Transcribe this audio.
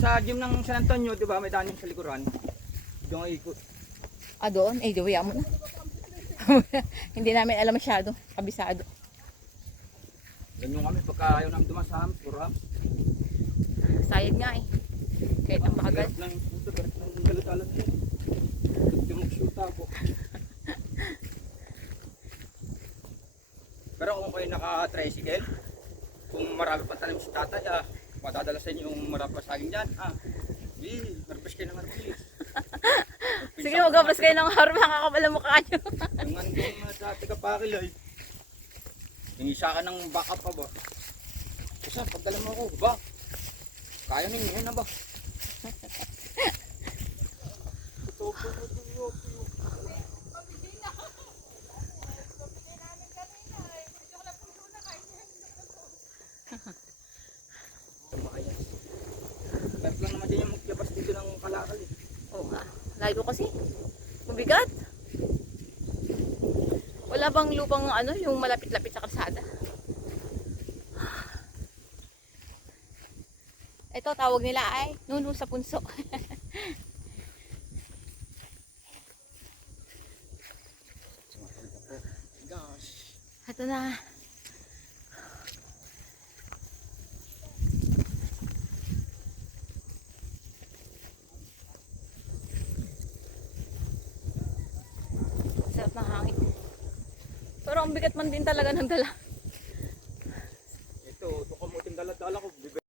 sa gym ng San Antonio, di ba, may daan yung sa likuran. Doon ang ikot. Ah, doon? Eh, diwi mo na. Hindi namin alam masyado. Kabisado. Ganyan kami pagka ayaw namin dumasam, puro hams. Sayad nga eh. Kahit ang bagal. Hirap ng puto, hirap ng galatalan na yun. Hindi magsuta po. Pero kung kayo naka-tricycle, kung marami pa tanim si tatay, ah, madadala sa inyo yung marami pa saging dyan. Ah, di, harvest kayo ng harvest. Sige, mag-upload kayo ng harap. Makakapala mukha nyo. Yung ano yung uh, sa taga-pakil ay, yung isa ka ng backup pa ba? Kasi pagdala mo ako, ba? Kaya ninyo yun na ba? Pero lang naman din yung maglabas dito ng kalakal eh. Oo nga. Layo kasi. Mabigat. Wala bang lupang ano, yung malapit-lapit sa kalsada? Ito, tawag nila ay nuno sa punso. Ito na. Pero ang bigat man din talaga ng dala. Ito, ito kamuting dala-dala ko.